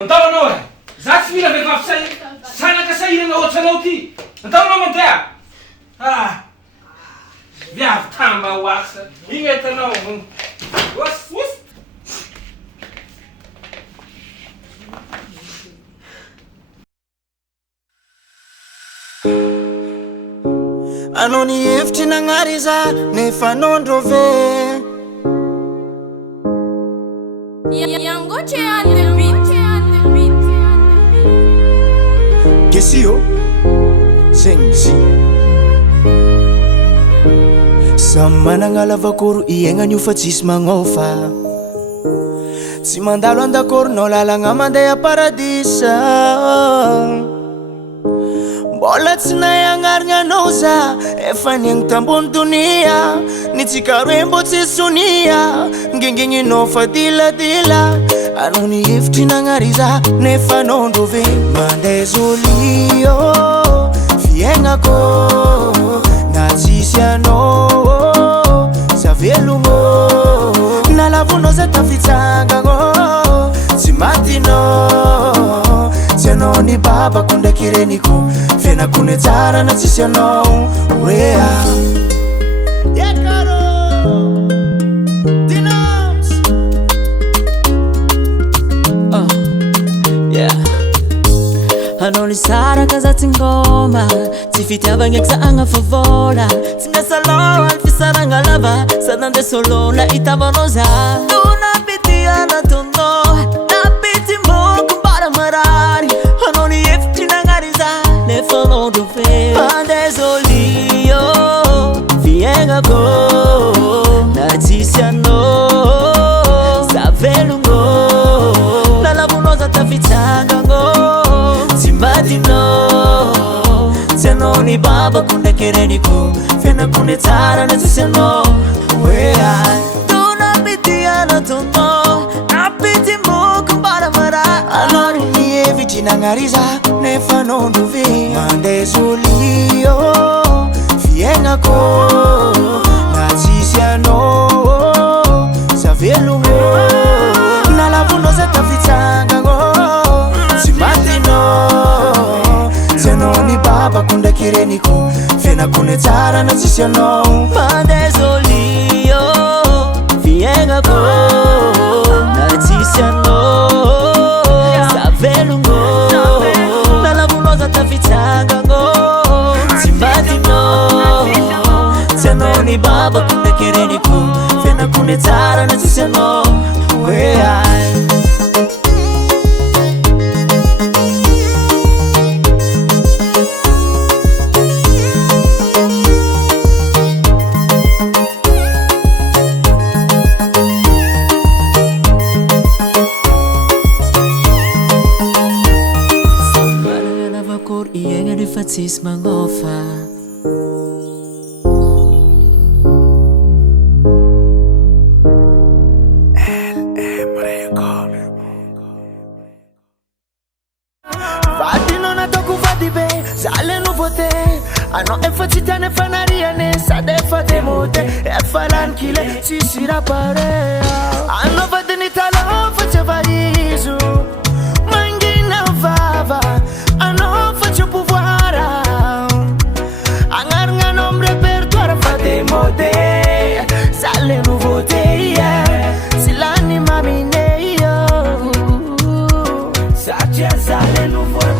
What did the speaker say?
Anao e! Za tsy mila vehivavy sanaka sahirana ohatsy anao ty! Anao mandeha! Viavy tamba ho asa! Igny etanao! Os! Anao ny hevitry nagnary za nefa nondro ve Kesio Zengzi Samy managna lavakoro iainagny io fa tsisy magnofa Tsy mandalo andakoronao lalagna mandeha paradisa Mbola tsy nahay agnarigna anao za Efa niagny tambony donia Ny tsika roe mbo tsy sonia Ngengegninao fa diladila Anao ny hevitry nagnary za nefa nondro ve Mandeha zolio fiaignako Na tsisy anao za velogno Nalavonao za tafitsangagno Tsy matinao Tsy anao ny babako ndraiky reniko Fiainako ny tsara na tsisy anao Wea Anao ny saraka za tsy ngoma Tsy fitiavagna eky za agnafavola Tsy miasa loha ny fisaragna lava Sady nandeha solo na itavanao za Tona pity anatonao Na pity moko mbara marary Anao ny hevitry nagnary za Nefa nondro ve Mandeha zolio fiaignako Na tsisy anao Za velogno Nalavonao za tafitsangagno Tsy anao ny babako ndraiky reniko Fiainako ny tsara na tsisy anao Tona pity anatonao Na pity moko mbara marary Anao ny hevitry nagnary za nefa nondro ve Mandeha zolio fiaignako Na tsisy anao Za velogno Nalavonao za tafitsangagno Tsy matinao Tsy anao ny babako ndraiky reniko Fiainako ny tsara na tsisy anao Mandeha zolio fiaignako Na tsisy anao Za velogno Nalavonao za tafitsangagno Tsy matinao Tsy anao ny babako ndraiky reniko Fiainako ny tsara na tsisy anao Fa tsisy magnofa Vadinao nataoko vady be Za le nouveauté Anao efa tsy tiany efa nariane Sady efa demote Efa laniky le tsisy raha pare Anao vadiny talon fa tsy avarizo Mangina vava Anao fa tsy pouvoir Agnarigna anao amy répertoire fa démodé Za le nouveauté Tsy lany mamine Satria za le nouveauté